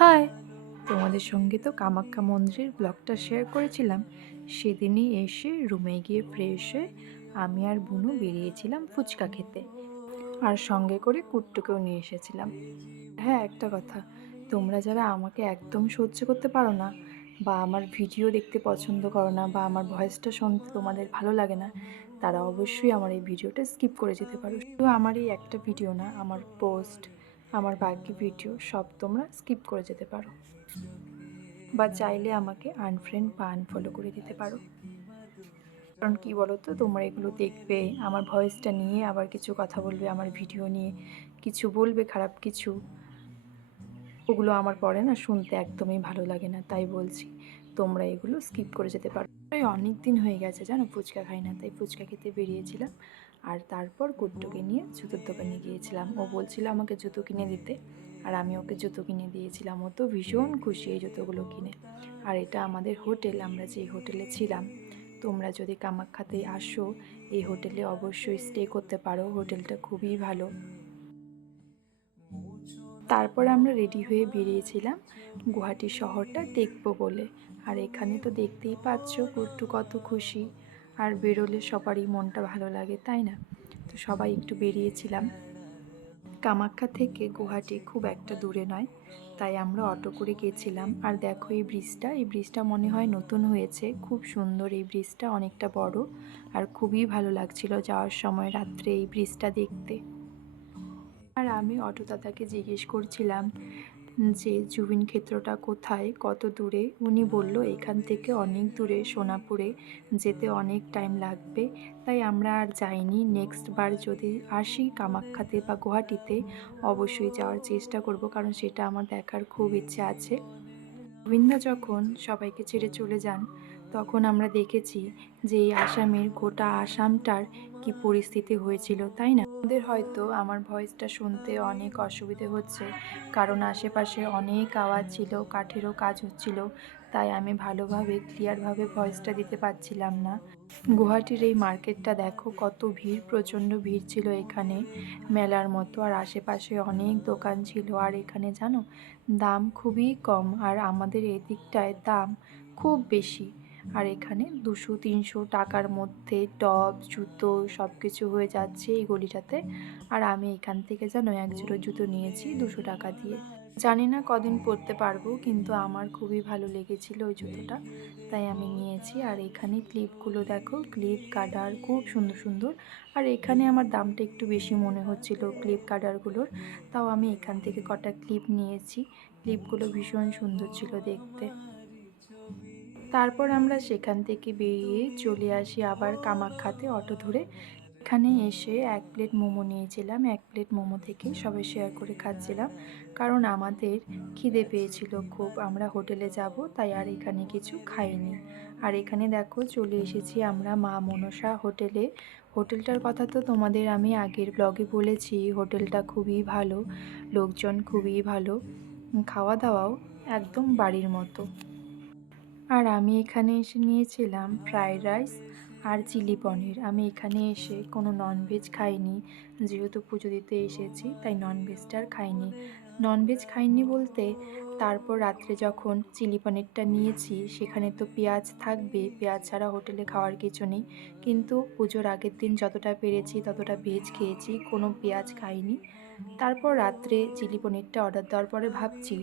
High! তোমাদের সঙ্গে তো কামাখ্যা মন্দিরের ব্লগটা শেয়ার করেছিলাম। সেদিনই এসে রুমে গিয়ে ফ্রেশ হয়ে আমি আর বুনু বেরিয়েছিলাম ফুচকা খেতে। আর সঙ্গে করে কুট্টুকেও নিয়ে এসেছিলাম। হ্যাঁ, একটা কথা, তোমরা যারা আমাকে একদম সহ্য করতে পারো না, বা আমার ভিডিও দেখতে পছন্দ করো না, বা আমার ভয়েসটা শুনতে তোমাদের ভালো লাগে না, তারা অবশ্যই আমার এই ভিডিওটা স্কিপ করে যেতে পারো। শুধু আমার এই একটা ভিডিও না, আমার পোস্ট, আমার বাকি ভিডিও সব তোমরা স্কিপ করে যেতে পারো, বা চাইলে আমাকে আনফ্রেন্ড বা আনফলো করে দিতে পারো। কারণ কী বলো তো, তোমরা এগুলো দেখবে, আমার ভয়েসটা নিয়ে আবার কিছু কথা বলবে, আমার ভিডিও নিয়ে কিছু বলবে খারাপ কিছু, ওগুলো আমার পরে না শুনতে একদমই ভালো লাগে না। তাই বলছি, তোমরা এগুলো স্কিপ করে যেতে পারো। প্রায় অনেক দিন হয়ে গেছে জানো ফুচকা খাই না, তাই ফুচকা খেতে বেরিয়েছিলাম। আর তারপর কুট্টুকে নিয়ে জুতোর দোকানে গিয়েছিলাম। ও বলছিল আমাকে জুতো কিনে দিতে, আর আমি ওকে জুতো কিনে দিয়েছিলাম। ও তো ভীষণ খুশি এই জুতোগুলো কিনে। আর এটা আমাদের হোটেল, আমরা যেই হোটেলে ছিলাম। তোমরা যদি কামাখ্যাতে আসো, এই হোটেলে অবশ্যই স্টে করতে পারো, হোটেলটা খুবই ভালো। তারপর আমরা রেডি হয়ে বেরিয়েছিলাম গুয়াহাটি শহরটা দেখবো বলে। আর এখানে তো দেখতেই পাচ্ছ কুট্টু কত খুশি। আর বেরোলে সবারই মনটা ভালো লাগে, তাই না? তো সবাই একটু বেরিয়েছিলাম। কামাখ্যা থেকে গুয়াহাটি খুব একটা দূরে নয়, তাই আমরা অটো করে গেছিলাম। আর দেখো এই ব্রিজটা মনে হয় নতুন হয়েছে, খুব সুন্দর এই ব্রিজটা, অনেকটা বড়। আর খুবই ভালো লাগছিল যাওয়ার সময় রাত্রে এই ব্রিজটা দেখতে। আর আমি অটো দাদাকে জিজ্ঞেস করছিলাম যে জুবিন ক্ষেত্রটা কোথায়, কত দূরে। উনি বলল এখান থেকে অনেক দূরে, সোনাপুরে যেতে অনেক টাইম লাগবে। তাই আমরা আর যাইনি। নেক্সট বার যদি আসি কামাখ্যাতে বা গুয়াহাটিতে, অবশ্যই যাওয়ার চেষ্টা করব, কারণ সেটা আমার দেখার খুব ইচ্ছে আছে। গোবিন্দা যখন সবাইকে ছেড়ে চলে যান, তখন আমরা দেখেছি যে এই আসামের গোটা আসামটার কি পরিস্থিতি হয়েছিল, তাই না? আমাদের হয়তো আমার ভয়েসটা শুনতে অনেক অসুবিধে হচ্ছে, কারণ আশেপাশে অনেক আওয়াজ ছিল, কাঠেরও কাজ হচ্ছিল, তাই আমি ভালোভাবে ক্লিয়ারভাবে ভয়েসটা দিতে পারছিলাম না। গুয়াহাটির এই মার্কেটটা দেখো কত ভিড়, প্রচণ্ড ভিড় ছিল এখানে, মেলার মতো। আর আশেপাশে অনেক দোকান ছিল। আর এখানে জানো, দাম খুবই কম, আর আমাদের এদিকটায় দাম খুব বেশি। আর এখানে 200-300 টাকার মধ্যে টপ, জুতো সব কিছু হয়ে যাচ্ছে এই গলিটাতে। আর আমি এখান থেকে জানো এক জোড়া জুতো নিয়েছি 200 টাকা দিয়ে। জানি না কদিন পরতে পারবো, কিন্তু আমার খুবই ভালো লেগেছিল ওই জুতোটা, তাই আমি নিয়েছি। আর এখানে ক্লিপগুলো দেখো, ক্লিপ কাটার খুব সুন্দর সুন্দর। আর এখানে আমার দামটা একটু বেশি মনে হচ্ছিল ক্লিপ কাটারগুলোর, তাও আমি এখান থেকে কটা ক্লিপ নিয়েছি। ক্লিপগুলো ভীষণ সুন্দর ছিল দেখতে। তারপর আমরা সেখান থেকে বেরিয়ে চলে আসি আবার কামাখ্যাতে অটো ধরে। এখানে এসে 1 প্লেট মোমো নিয়েছিলাম। 1 প্লেট মোমো থেকে সবাই শেয়ার করে খাচ্ছিলাম, কারণ আমাদের খিদে পেয়েছিল খুব। আমরা হোটেলে যাব, তাই আর এখানে কিছু খাইনি। আর এখানে দেখো চলে এসেছি আমরা মা মনসা হোটেলে। হোটেলটার কথা তো তোমাদের আমি আগের ব্লগে বলেছি, হোটেলটা খুবই ভালো, লোকজন খুবই ভালো, খাওয়া দাওয়াও একদম বাড়ির মতো। আর আমি এখানে এসে নিয়েছিলাম ফ্রাইড রাইস আর চিলি পনির। আমি এখানে এসে কোনো ননভেজ খাইনি, যেহেতু পুজো দিতে এসেছি, তাই ননভেজটা আর খাইনি। ননভেজ খাইনি বলতে, তারপর রাত্রে যখন চিলি পনিরটা নিয়েছি, সেখানে তো পেঁয়াজ থাকবে, পেঁয়াজ ছাড়া হোটেলে খাওয়ার কিছু নেই। কিন্তু পুজোর আগের দিন যতটা পেরেছি ততটা ভেজ খেয়েছি, কোনো পেঁয়াজ খাইনি। তারপর রাত্রে চিলি পনিরটা অর্ডার দেওয়ার পরে ভাবছি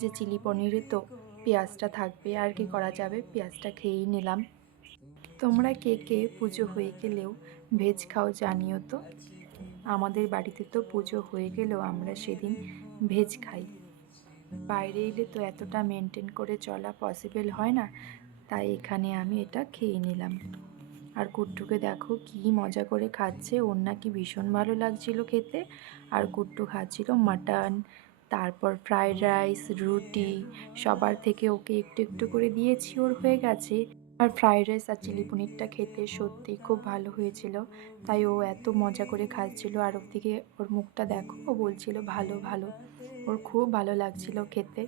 যে চিলি পনিরে তো পেঁয়াজটা থাকবে, আর কি করা যাবে, পেঁয়াজটা খেয়েই নিলাম। তোমরা কে কে পুজো হয়ে গেলেও ভেজ খাও জানিও তো। আমাদের বাড়িতে তো পুজো হয়ে গেলেও আমরা সেদিন ভেজ খাই। বাইরে এলে তো এতটা মেনটেন করে চলা পসিবল হয় না, তাই এখানে আমি এটা খেয়ে নিলাম। আর কুট্টুকে দেখো কি মজা করে খাচ্ছে, ওর নাকি ভীষণ ভালো লাগছিল খেতে। আর কুট্টু খাচ্ছিল মাটন, তারপর ফ্রাইড রাইস, রুটি, সবার থেকে ওকে একটু একটু করে দিয়েছি, ওর হয়ে গেছে। আর ফ্রাইড রাইস আর চিলি পনিরটা খেতে সত্যি খুব ভালো হয়েছিল, তাই ও এত মজা করে খাচ্ছিল। আর ওর দিকে ওর মুখটা দেখো, ও বলছিল ভালো ভালো, ওর খুব ভালো লাগছিল খেতে।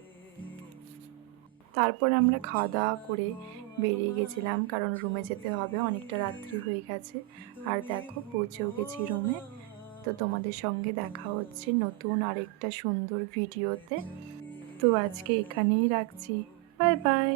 তারপর আমরা খাওয়া দাওয়া করে বেরিয়ে গেছিলাম, কারণ রুমে যেতে হবে, অনেকটা রাত্রি হয়ে গেছে। আর দেখো পৌঁছেও গেছি রুমে। তো তোমাদের সঙ্গে দেখা হচ্ছে নতুন আরেকটা সুন্দর ভিডিওতে। তো আজকে এখানেই রাখছি। Bye bye.